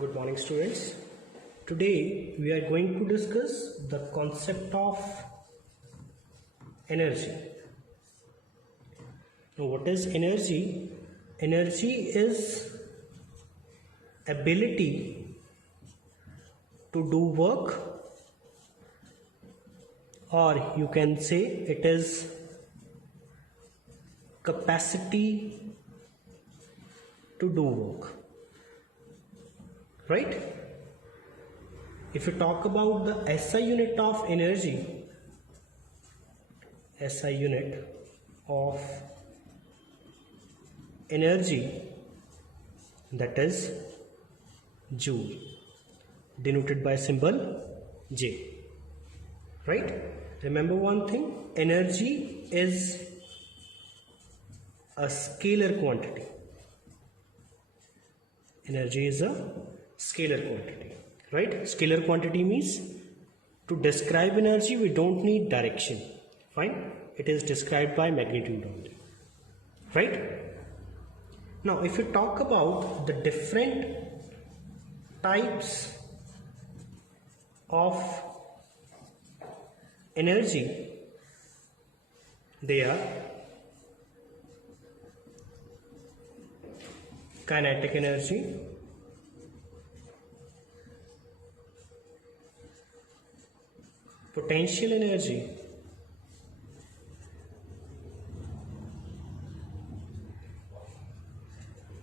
Good morning, students. Today we are going to discuss the concept of energy. Now, what is energy? Energy is ability to do work, or you can say it is capacity to do work. Right? If you talk about the SI unit of energy, SI unit of energy, that is joule, denoted by symbol J. Right? Remember one thing, energy is a scalar quantity. Energy is a scalar quantity, right? Scalar quantity means to describe energy we don't need direction. Fine, it is described by magnitude only, right? Now if you talk about the different types of energy, they are kinetic energy, potential energy,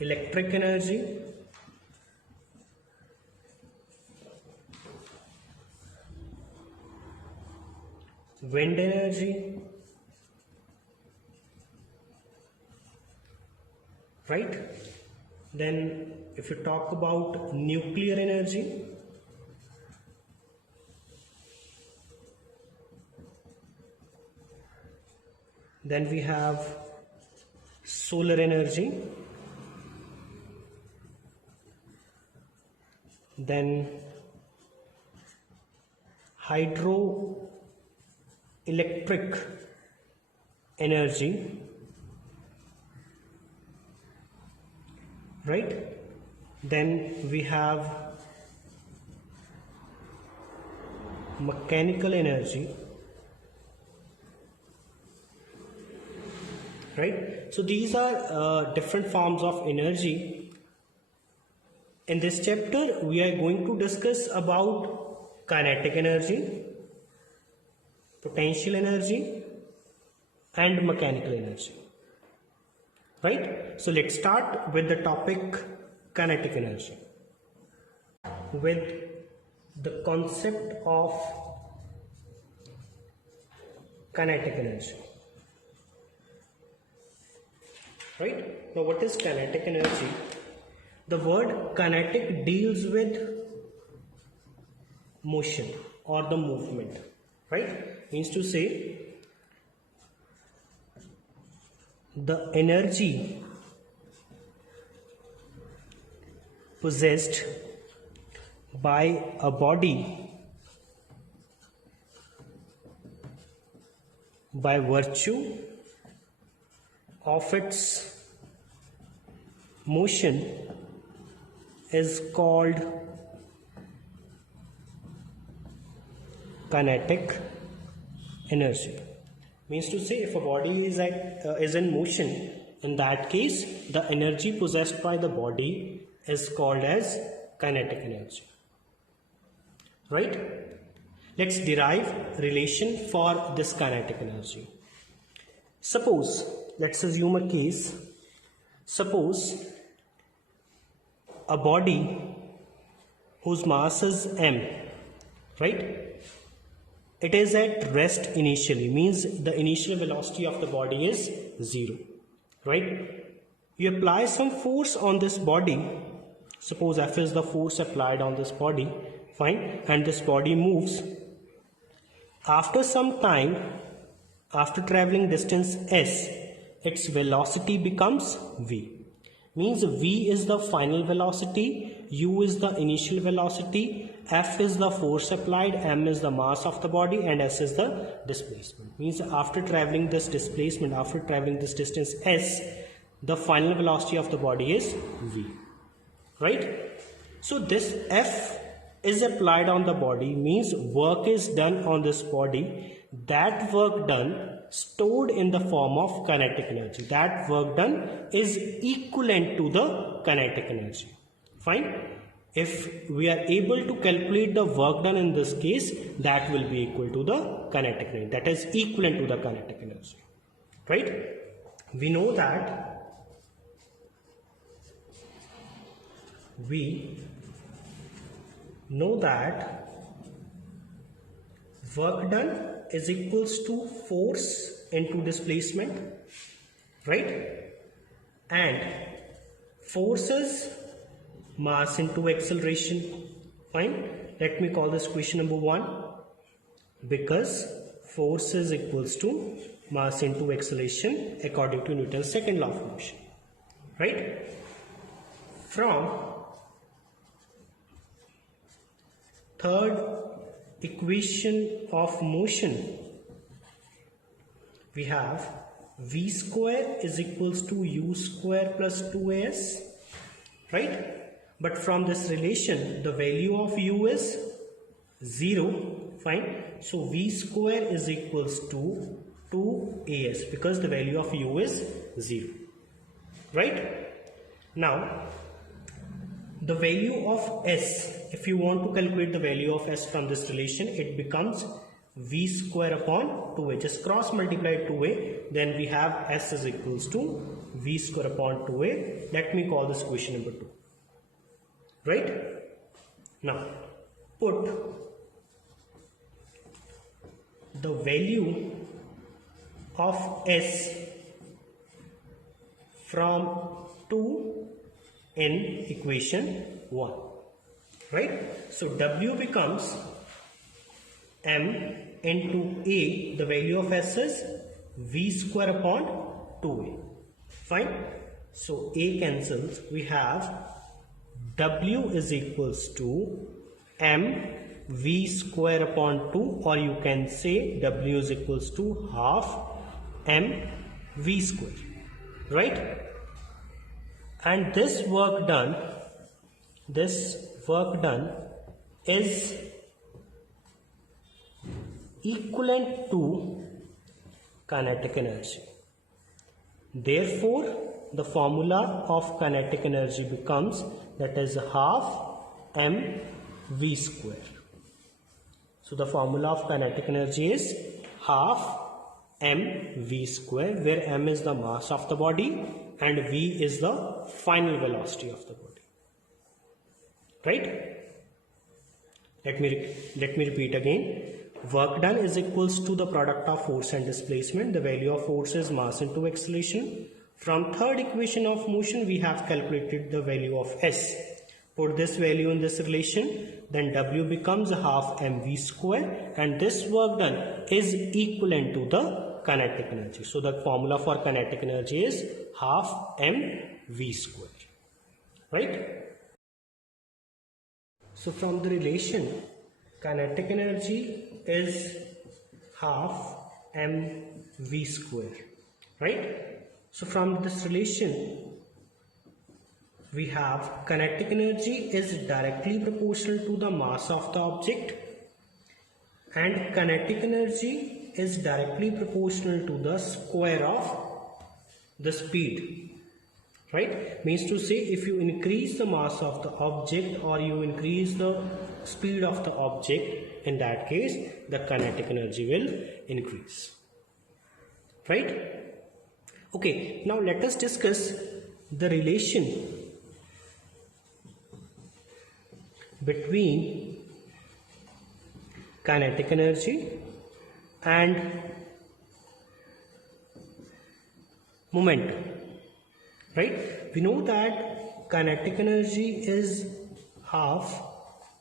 electric energy, wind energy, right? Then if you talk about nuclear energy, then we have solar energy, then hydroelectric energy, right? Then we have mechanical energy, right? So these are different forms of energy. In this chapter we are going to discuss about kinetic energy, potential energy and mechanical energy, right? So let's start with the topic kinetic energy, with the concept of kinetic energy. Right? Now what is kinetic energy? The word kinetic deals with motion or the movement, right? Means to say the energy possessed by a body by virtue of its motion is called kinetic energy. Means to say if a body is in motion, in that case the energy possessed by the body is called as kinetic energy, right? Let's derive relation for this kinetic energy. Suppose, let's assume a case, suppose a body whose mass is m, right? It is at rest initially, means the initial velocity of the body is 0, right? You apply some force on this body, suppose F is the force applied on this body, fine, and this body moves. After some time, after traveling distance s, its velocity becomes v. Means v is the final velocity, u is the initial velocity, f is the force applied, m is the mass of the body, and s is the displacement. Means after traveling this displacement, after traveling this distance s, the final velocity of the body is v, right? So this F is applied on the body, means work is done on this body. That work done stored in the form of kinetic energy. That work done is equivalent to the kinetic energy. Fine. If we are able to calculate the work done in this case, that will be equal to the kinetic energy. That is equivalent to the kinetic energy. Right? We know that work done is equals to force into displacement, right? And forces mass into acceleration. Fine. Let me call this question number 1, because force is equals to mass into acceleration according to Newton's second law of motion, right? From third equation of motion, we have v square is equals to u square plus 2as, right? But from this relation, the value of u is 0. Fine. So v square is equals to 2as, because the value of u is 0, right? Now the value of s, if you want to calculate the value of s from this relation, it becomes v square upon 2a. Just cross multiply 2a, then we have s is equals to v square upon 2a. Let me call this question number 2. Right? Now put the value of s from 2 in equation 1, right? So w becomes m into a, the value of s is v square upon 2a. Fine. So a cancels, we have w is equals to m v square upon 2, or you can say w is equals to half m v square, right? And this work done is equivalent to kinetic energy. Therefore, the formula of kinetic energy becomes, that is half m v square. So the formula of kinetic energy is half m v square, where m is the mass of the body and v is the final velocity of the body, right? Let me repeat again. Work done is equals to the product of force and displacement. The value of force is mass into acceleration. From third equation of motion, we have calculated the value of s. Put this value in this relation, then w becomes half mv square, and this work done is equivalent to the kinetic energy. So the formula for kinetic energy is half mv square, right? So from the relation, kinetic energy is half mv square, right? So from this relation, we have kinetic energy is directly proportional to the mass of the object, and kinetic energy is directly proportional to the square of the speed, right? Means to say, if you increase the mass of the object or you increase the speed of the object, in that case the kinetic energy will increase, right? Okay, now let us discuss the relation between kinetic energy and momentum, right? We know that kinetic energy is half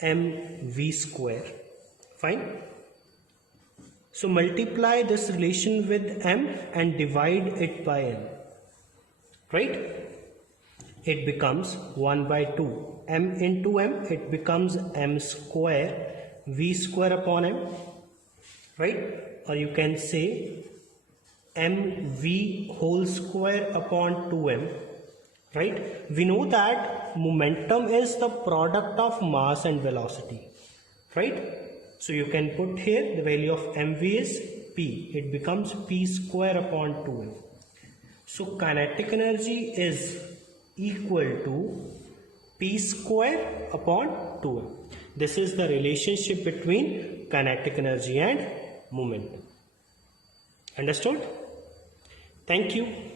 mv square. Fine. So multiply this relation with m and divide it by m, right? It becomes 1 by 2. M into m, it becomes m square v square upon m, right? Or you can say mv whole square upon 2m, right? We know that momentum is the product of mass and velocity, right? So you can put here the value of mv is p. It becomes p square upon 2m. So kinetic energy is equal to p square upon 2m. This is the relationship between kinetic energy and momentum. Understood? Thank you.